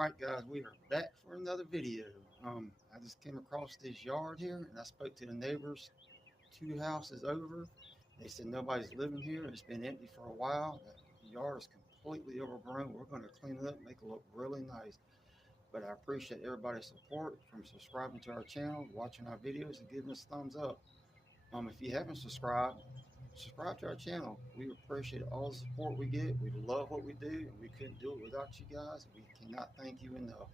Alright guys, we are back for another video. I just came across this yard here and I spoke to the neighbors 2 houses over. They said nobody's living here. It's been empty for a while. The yard is completely overgrown. We're going to clean it up, make it look really nice. But I appreciate everybody's support from subscribing to our channel, watching our videos, and giving us thumbs up. If you haven't subscribed, subscribe to our channel. We appreciate all the support we get. We love what we do, and we couldn't do it without you guys. We cannot thank you enough.